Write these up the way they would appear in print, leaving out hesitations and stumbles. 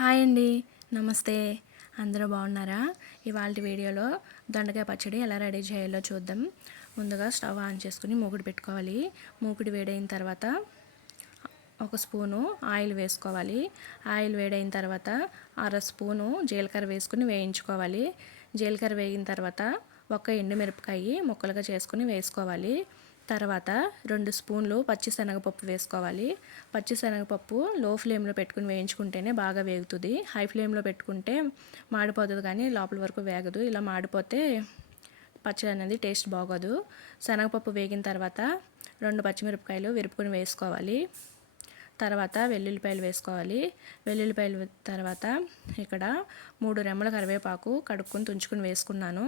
Hi అండి, నమస్తే. అందరూ బాగున్నారా? ఇవాల్టి వీడియోలో దొండకాయ పచ్చడి ఎలా రెడీ చేయాలో చూద్దాం. ముందుగా స్టవ్ ఆన్ చేసుకుని మూకుడు పెట్టుకోవాలి. మూకుడు వేడైన తర్వాత ఒక స్పూను ఆయిల్ వేసుకోవాలి. ఆయిల్ వేడైన తర్వాత అర స్పూను జీలకర్ర వేసుకుని వేయించుకోవాలి. జీలకర్ర వేగిన తర్వాత ఒక ఎండుమిరపకాయ ముక్కలుగా చేసుకుని వేసుకోవాలి. తర్వాత 2 స్పూన్లు పచ్చిశనగపప్పు వేసుకోవాలి. పచ్చిశనగపప్పు లో ఫ్లేమ్లో పెట్టుకుని వేయించుకుంటేనే బాగా వేగుతుంది. హై ఫ్లేమ్లో పెట్టుకుంటే మాడిపోతుంది, కానీ లోపల వరకు వేగదు. ఇలా మాడిపోతే పచ్చడి అనేది టేస్ట్ బాగోదు. శనగపప్పు వేగిన తర్వాత 2 పచ్చిమిరపకాయలు విరుపుకొని వేసుకోవాలి. తర్వాత వెల్లుల్లిపాయలు వేసుకోవాలి. వెల్లుల్లిపాయలు తర్వాత ఇక్కడ 3 రెమ్మల కరివేపాకు కడుక్కొని తుంచుకొని వేసుకున్నాను.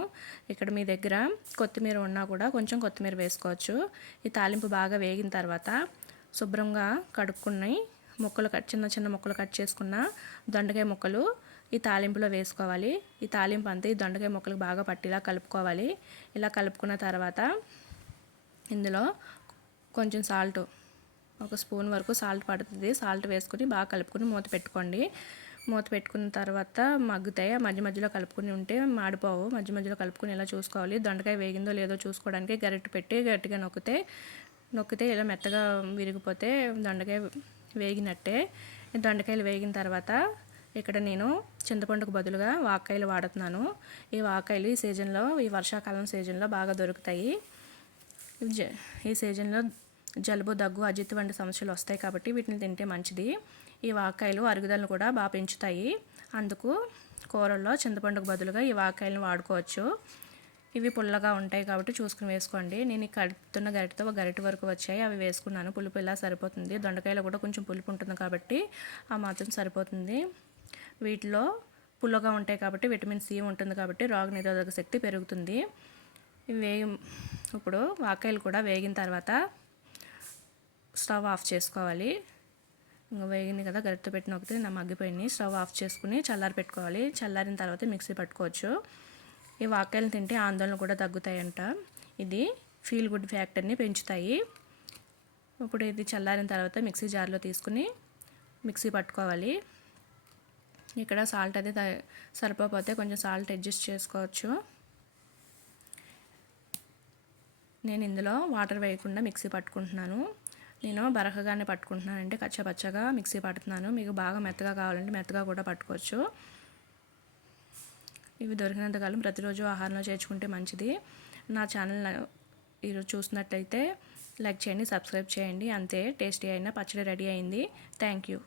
ఇక్కడ మీ దగ్గర కొత్తిమీర ఉన్నా కూడా కొంచెం కొత్తిమీర వేసుకోవచ్చు. ఈ తాలింపు బాగా వేగిన తర్వాత శుభ్రంగా కడుక్కుని చిన్న చిన్న ముక్కలు కట్ చేసుకున్న దొండకాయ ముక్కలు ఈ తాలింపులో వేసుకోవాలి. ఈ తాలింపు అంతా ఈ దొండకాయ ముక్కలకు బాగా పట్టిలా కలుపుకోవాలి. ఇలా కలుపుకున్న తర్వాత ఇందులో కొంచెం ఒక స్పూన్ వరకు సాల్ట్ పడుతుంది. సాల్ట్ వేసుకుని బాగా కలుపుకొని మూత పెట్టుకోండి. మూత పెట్టుకున్న తర్వాత మగ్గుతాయి. మధ్య మధ్యలో కలుపుకొని ఉంటే మాడిపోవు. మధ్య మధ్యలో కలుపుకొని ఇలా చూసుకోవాలి. దొండకాయ వేగిందో లేదో చూసుకోవడానికి గరిటె పెట్టి గట్టిగా నొక్కితే ఇలా మెత్తగా విరిగిపోతే దొండకాయ వేగినట్టే. దొండకాయలు వేగిన తర్వాత ఇక్కడ నేను చింతపండుకు బదులుగా వాక్కాయలు వాడుతున్నాను. ఈ వాక్కాయలు ఈ వర్షాకాలం సీజన్లో బాగా దొరుకుతాయి. ఈ సీజన్లో జలుబు, దగ్గు, అజిత్ వంటి సమస్యలు వస్తాయి కాబట్టి వీటిని తింటే మంచిది. ఈ వాక్కాయలు అరుగుదలను కూడా బాగా పెంచుతాయి. అందుకు కూరల్లో చింతపండుకు బదులుగా ఈ వాక్కాయలను వాడుకోవచ్చు. ఇవి పుల్లగా ఉంటాయి కాబట్టి చూసుకుని వేసుకోండి. నేను ఈ కడుపుతున్న గరిటతో ఒక గరిటె వరకు వచ్చాయి, అవి వేసుకున్నాను. పులుపు ఇలా సరిపోతుంది. దొండకాయలో కూడా కొంచెం పులుపు ఉంటుంది కాబట్టి ఆ మాత్రం సరిపోతుంది. వీటిలో పుల్లగా ఉంటాయి కాబట్టి విటమిన్ సి ఉంటుంది కాబట్టి రోగనిరోధక శక్తి పెరుగుతుంది. ఇప్పుడు వాక్కాయలు కూడా వేగిన తర్వాత స్టవ్ ఆఫ్ చేసుకోవాలి. ఇంకా వేగింది కదా, గరిటెతో పెట్టి నొక్కితే మగ్గిపోయినాయి. స్టవ్ ఆఫ్ చేసుకుని చల్లారి పెట్టుకోవాలి. చల్లారిన తర్వాత మిక్సీ పట్టుకోవచ్చు. ఈ వాక్కాయలు తింటే ఆందోళన కూడా తగ్గుతాయంట. ఇది ఫీల్ గుడ్ ఫ్యాక్టర్ని పెంచుతాయి. ఇప్పుడు ఇది చల్లారిన తర్వాత మిక్సీ జార్లో తీసుకుని మిక్సీ పట్టుకోవాలి. ఇక్కడ సాల్ట్ అది సరిపోతే కొంచెం సాల్ట్ అడ్జస్ట్ చేసుకోవచ్చు. నేను ఇందులో వాటర్ వేయకుండా మిక్సీ పట్టుకుంటున్నాను. నేను బరకగానే పట్టుకుంటున్నాను, అంటే కచ్చపచ్చగా మిక్సీ పడుతున్నాను. మీకు బాగా మెత్తగా కావాలంటే మెత్తగా కూడా పట్టుకోవచ్చు. ఇవి దొరికినంతకాలం ప్రతిరోజు ఆహారంలో చేర్చుకుంటే మంచిది. నా ఛానల్ ఈరోజు చూసినట్లయితే లైక్ చేయండి, సబ్స్క్రైబ్ చేయండి. అంతే, టేస్టీ అయిన పచ్చడి రెడీ అయింది. Thank you.